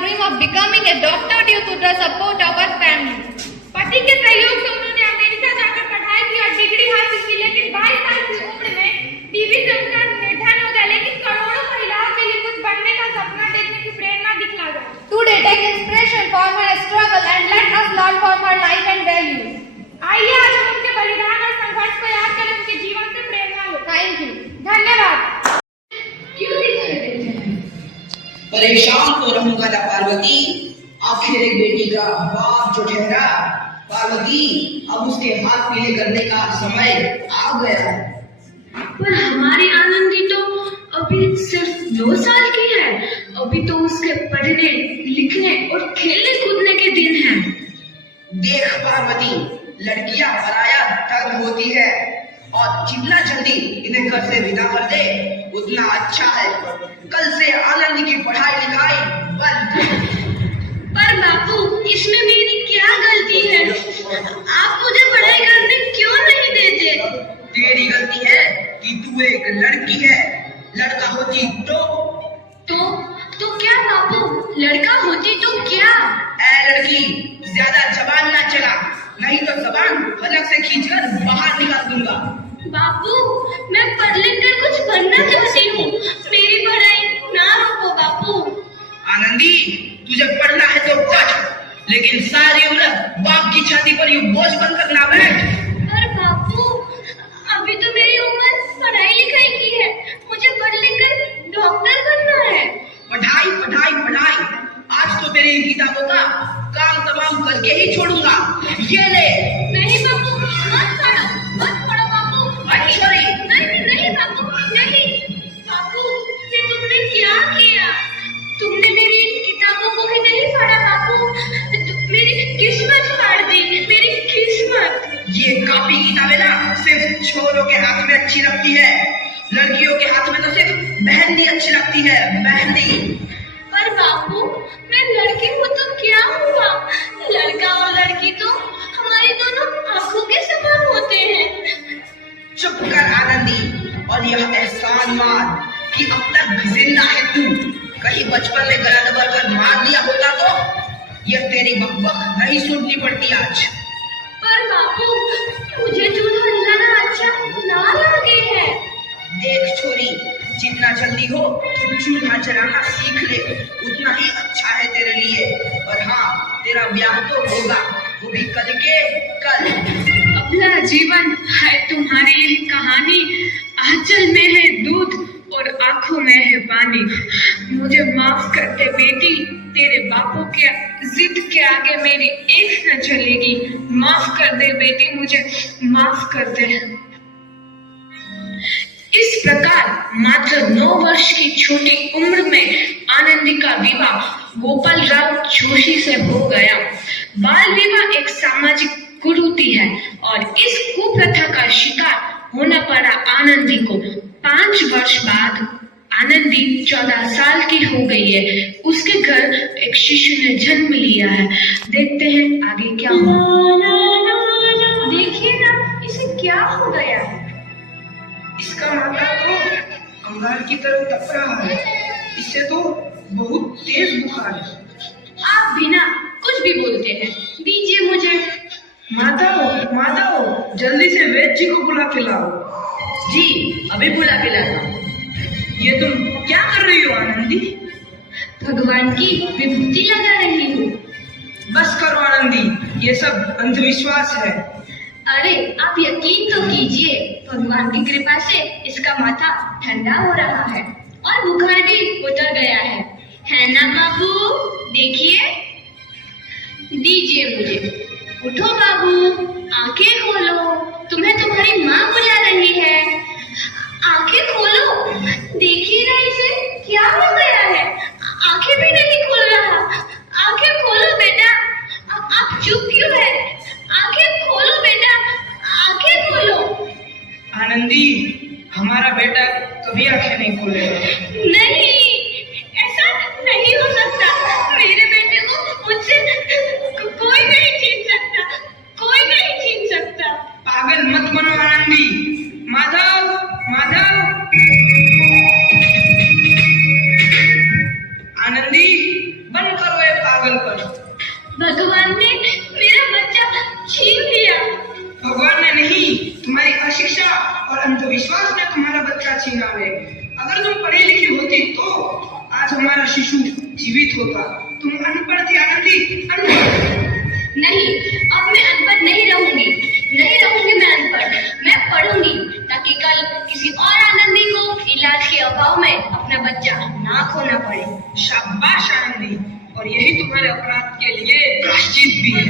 dream of becoming a doctor due to the support of our family. पति के सहयोग से उन्होंने अमेरिका जाकर पढ़ाई की और डिग्री हासिल की, लेकिन 22 साल की उम्र में टीबी से उनका निधन हो गया। लेकिन करोड़ों महिलाओं के लिए कुछ बनने का सपना देखने की प्रेरणा दिखला गई। Today, take inspiration from her struggle and let us learn from her life and values. आइए आज हम उनके बलिदान और संघर्ष को याद करें, उनके जीवन से प्रेरणा लें। Thank you. धन्यवाद। परेशान तो रहूंगा ना पार्वती, आखिर एक बेटी का बाप जो ठहरा। पार्वती, अब उसके हाथ पीले करने का समय आ गया है। पर हमारी आनंदी तो अभी सिर्फ 2 साल की है। अभी तो उसके पढ़ने लिखने और खेलने कूदने के दिन हैं। देख पार्वती, लड़कियां पराया धर्म होती है और जितना जल्दी इन्हें घर से विदा कर दे उतना अच्छा है। कल से आनंद की पढ़ाई लिखाई बंद। पर बापू, इसमें मेरी क्या गलती है? आप मुझे पढ़ाई करने क्यों नहीं देते? तेरी गलती है कि तू एक लड़की है। लड़का होती तो क्या बापू? लड़का होती तो क्या? ऐ लड़की, ज्यादा जबान ना चला, नहीं तो जबान हलक से खींचकर बाहर निकाल दूंगा। बापू, मैं पढ़ लिख कर कुछ बनना चाहती हूँ। मेरी पढ़ाई ना रोको बापू। आनंदी, तुझे पढ़ना है तो पढ़, लेकिन सारी उम्र बाप की छाती पर यूं बोझ बनकर ना बैठ। पर बापू, अभी तो मेरी उम्र पढ़ाई लिखाई की है। मुझे पढ़ लिख कर डॉक्टर बनना है। पढ़ाई पढ़ाई पढ़ाई, आज तो तेरी इन किताबों का काम तमाम करके ही छोड़ूंगा। ये ले। नहीं बापू, मत पढ़ो बापू। छोड़ी। नहीं बापू, नहीं। बापू, ये तुमने क्या किया? तुमने मेरी किताबों को ही नहीं पढ़ा बापू। मेरी किस्मत फाड़ दी, मेरी किस्मत। ये कॉपी किताबें ना सिर्फ छोरों के हाथ में अच्छी लगती है, लड़कियों के हाथ में तो सिर्फ मेहंदी अच्छी लगती है, मेहंदी। पर बापू, मैं लड़की हूँ तो क्या हुआ? लड़का और लड़की तो हमारी दोनों आंखों के समान होते हैं। चुप कर आनंदी, और यह एहसान मान कि अब तक जिंदा है तू। कहीं बचपन में गला दबाकर मार दिया होता तो यह तेरी बकबक नहीं सुननी पड़ती आज। पर बापू, मुझे चूल्हा जलाना अच्छा ना लगे है। देख छोरी, जितना जल्दी हो तुम चूल्हा जलाना सीख ले, उतना ही अच्छा है तेरे लिए। और हाँ, तेरा ब्याह तो होगा, वो भी कल के कल। अपना जीवन है तुम्हारी यह कहानी। आंचल में है दूध और आंखों में है पानी। मुझे माफ कर दे बेटी, तेरे बापू के जिद के आगे मेरी एक न चलेगी। माफ कर दे बेटी, मुझे माफ कर दे। इस प्रकार मात्र 9 वर्ष की छोटी उम्र में आनंदी का विवाह गोपाल राव जोशी से हो गया। बाल विवाह एक सामाजिक कुरीति है और इस कुप्रथा का शिकार होना पड़ा आनंदी को। 5 वर्ष बाद आनंदी 14 साल की हो गई है। उसके घर एक शिशु ने जन्म लिया है। देखते हैं आगे क्या हुआ। देखिए ना, इसे क्या हो गया है? इसका माथा तो अंगार की तरफ तप रहा है। इससे तो बहुत तेज बुखार है। आप बिना कुछ भी बोलते हैं, दीजिए मुझे। माताओ, जल्दी से वैद्य जी को बुला के लाओ। जी, अभी बुला के लाता हूँ। ये तुम क्या कर रही हो आनंदी? भगवान की विभूति लगा रही हूँ। बस करो आनंदी, ये सब अंधविश्वास है। अरे आप यकीन तो कीजिए, भगवान की कृपा से इसका माथा ठंडा हो रहा है और बुखार भी उतर गया है ना बाबू? देखिए, दीजिए मुझे। उठो बाबू, आंखें खोलो, तुम्हें तुम्हारी माँ बुला रही है। आंखें खोलो, देखिए ना इसे क्या हो गया है? आंखें भी नहीं खोल रहा। आंखें खोलो बेटा। आप चुप क्यों है? आंखें खोलो बेटा, आंखें खोलो। आनंदी, हमारा बेटा कभी आंखें नहीं खोलेगा। नहीं, ऐसा नहीं हो सकता। मेरे बेटे को मुझसे कोई नहीं छीन सकता, कोई नहीं छीन सकता। पागल मत बनो आनंदी। माधव, बंद करो ये पागलपन। भगवान ने मेरा बच्चा छीन लिया। भगवान ने नहीं, तुम्हारी अशिक्षा और अंधविश्वास ने तुम्हारा बच्चा छीना है। अगर तुम पढ़ी लिखी होती तो आज हमारा शिशु जीवित होता। तुम अनपढ़ थी आनंदी, अनपढ़। नहीं, अब मैं अनपढ़ नहीं रहूंगी मैं अनपढ़। मैं पढ़ूंगी ताकि कल किसी और आनंदी को इलाज के अभाव में अपना बच्चा ना खोना पड़े। शाबाश आनंदी, और यही तुम्हारे अपराध के लिए प्रायश्चित भी है।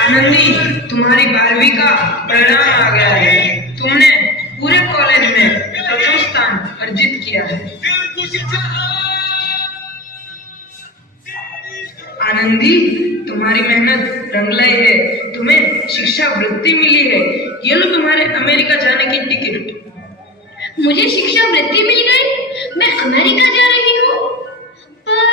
आनंदी, तुम्हारी 12वीं का परिणाम आ गया है। तुमने पूरे कॉलेज में प्रथम स्थान अर्जित किया है। आनंदी, तुम्हारी मेहनत रंग लाई है। तुम्हें शिक्षा वृत्ति मिली है। ये लो तुम्हारे अमेरिका जाने की टिकट। मुझे शिक्षा वृत्ति मिल गई, मैं अमेरिका जा रही हूँ। पर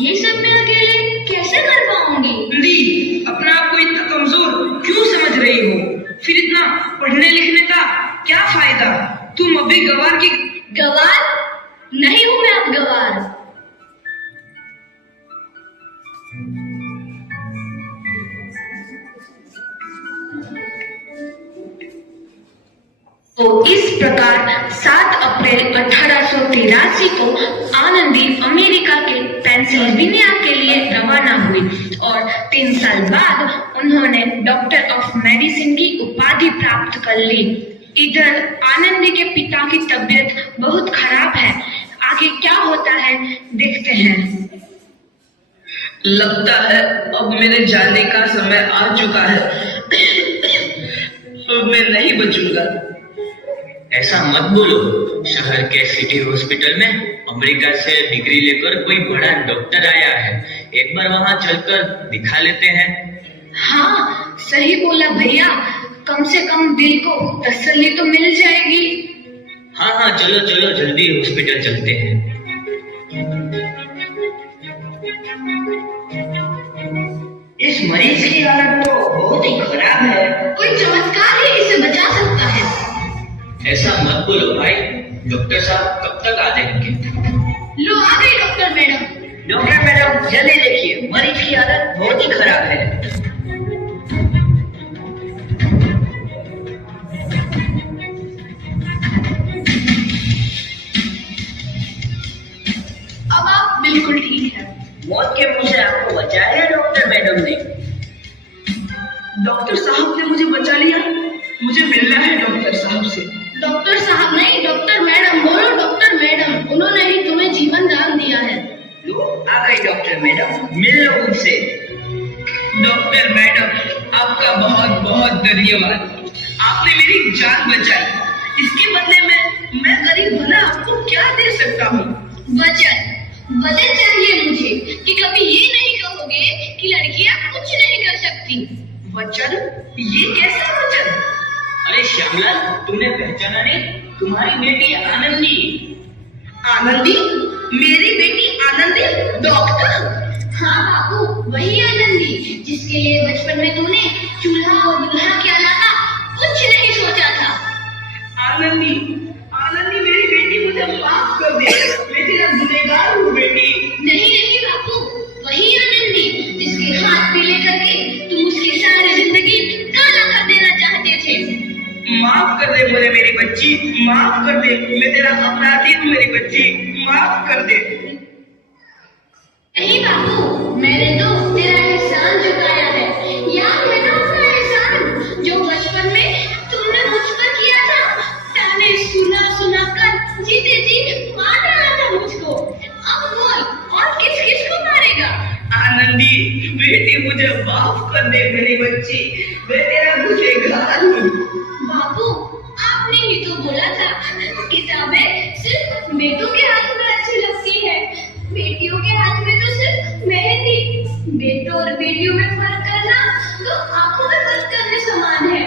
ये सब मैं अकेले कैसे कर पाऊंगी? आनंदी, अपना आप को इतना कमजोर क्यों समझ रही हो? फिर इतना पढ़ने लिखने का क्या फायदा? तुम अभी गवार की गवार नहीं हूँ मैं अब गवार। तो इस प्रकार 7 अप्रैल 1883 को आनंदी अमेरिका के पेंसिल्वेनिया के लिए रवाना हुई और 3 साल बाद उन्होंने डॉक्टर ऑफ मेडिसिन की उपाधि प्राप्त कर ली। इधर आनंदी के पिता की तबीयत बहुत खराब है। आगे क्या होता है देखते हैं। लगता है अब मेरे जाने का समय आ चुका है। अब मैं नहीं बचूंगा। ऐसा मत बोलो। शहर के सिटी हॉस्पिटल में अमेरिका से डिग्री लेकर कोई बड़ा डॉक्टर आया है। एक बार वहां चलकर दिखा लेते हैं। हाँ, सही बोला भैया। कम से कम दिल को तसल्ली तो मिल जाएगी। हाँ, चलो चलो जल्दी हॉस्पिटल चलते हैं। इस मरीज की हालत तो बहुत ही खराब है। कोई चमत्कार ही इसे बचा सकता है। ऐसा मत बोलो भाई। डॉक्टर साहब कब तक आ जाएंगे? लो आ गई डॉक्टर मैडम। डॉक्टर मैडम, जल्दी देखिए, मरीज की हालत बहुत ही खराब है। अब आप बिल्कुल ठीक है। मौत के मुंह से आपको बचाया डॉक्टर मैडम ने। डॉक्टर साहब ने मुझे बचा लिया। मुझे मिलना है डॉक्टर साहब से। डॉक्टर साहब नहीं, डॉक्टर मैडम बोलो। डॉक्टर मैडम, उन्होंने ही तुम्हें जीवन दान दिया है। लो आ गई डॉक्टर मैडम, मिल लो उनसे। डॉक्टर मैडम, आपका बहुत बहुत धन्यवाद। आपने मेरी जान बचाई। इसके बदले में मैं गरीब भला आपको क्या दे सकता हूँ? वचन चाहिए मुझे कि कभी ये नहीं कहोगे कि लड़कियां कुछ नहीं कर सकती। वचन? ये कैसा वचन? अरे श्यामलाल, तुमने पहचाना नहीं? तुम्हारी बेटी आनंदी। आनंदी? मेरी बेटी आनंदी? डॉक्टर? हाँ बाबू, वही आनंदी जिसके लिए बचपन में तूने चूल्हा और दूल्हा के अलावा कुछ नहीं सोचा था। आनंदी, आनंदी मेरी बेटी, मुझे माफ कर दे। मैं तेरा गुनहगार हूँ बेटी। नहीं बाबू, वही आनंदी जिसके हाथ पीले करके तुम उसकी सारी जिंदगी काला कर देना चाहते थे। माफ कर दे मुझे मेरी बच्ची, माफ कर दे। मैं तेरा अपराधी हूँ मेरी बच्ची, माफ कर दे। नहीं बाबू, मैंने तो तेरा एहसान चुकाया है। याद है ना उसका एहसान जो बचपन में तुमने मुझ पर किया था? ताने सुना कर जीते जी मार डाला था मुझको। अब बोल, और किस को मारेगा? आनंदी बेटी, मुझे माफ कर दे मेरी बच्ची। मैं तेरा गुनहगार हूँ। बाबू, आपने ही तो बोला था किताबें सिर्फ बेटों के हाथ में अच्छी लगती है, बेटियों के हाथ में तो सिर्फ मेहंदी। बेटों और बेटियों में फर्क करना तो आंखों में फर्क करने समान है।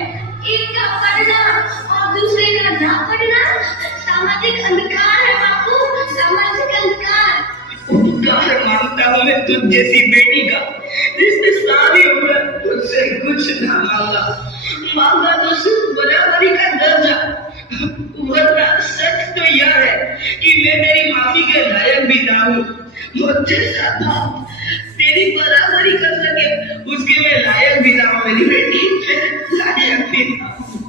एक का पढ़ना और दूसरे का ना पढ़ना सामाजिक अंधकार है बाबू, सामाजिक अंधकार। उपकार मांगता हूँ मैं तुझ जैसी बेटी का, जिसने सारी उम्र तुझसे कुछ ना मांगा तो सिर्फ बराबरी का दर्जा। वरना सच तो यह है कि मैं मेरी माफी के लायक भी ना हूँ। मुझसे साथ बाप तेरी बराबरी कर सके उसके मैं लायक भी ना हूँ मेरी बेटी, लायक भी ना हूँ।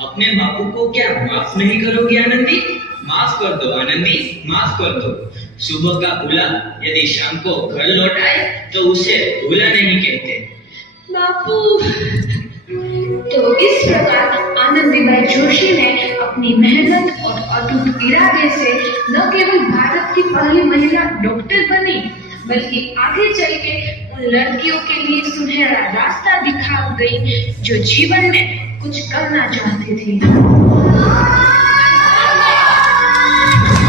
अपने बापू को क्या माफ नहीं करोगी आनंदी? माफ कर दो आनंदी, माफ कर दो। सुबह का भूला यदि शाम को घर लौट आए तो उसे भूला नहीं कहते। बापू। तो इस प्रकार आनंदीबाई जोशी ने अपनी मेहनत और अटूट इरादे से न केवल भारत की पहली महिला डॉक्टर बनी, बल्कि आगे चल के उन लड़कियों के लिए सुनहरा रास्ता दिखा गई जो जीवन में कुछ करना चाहती थी।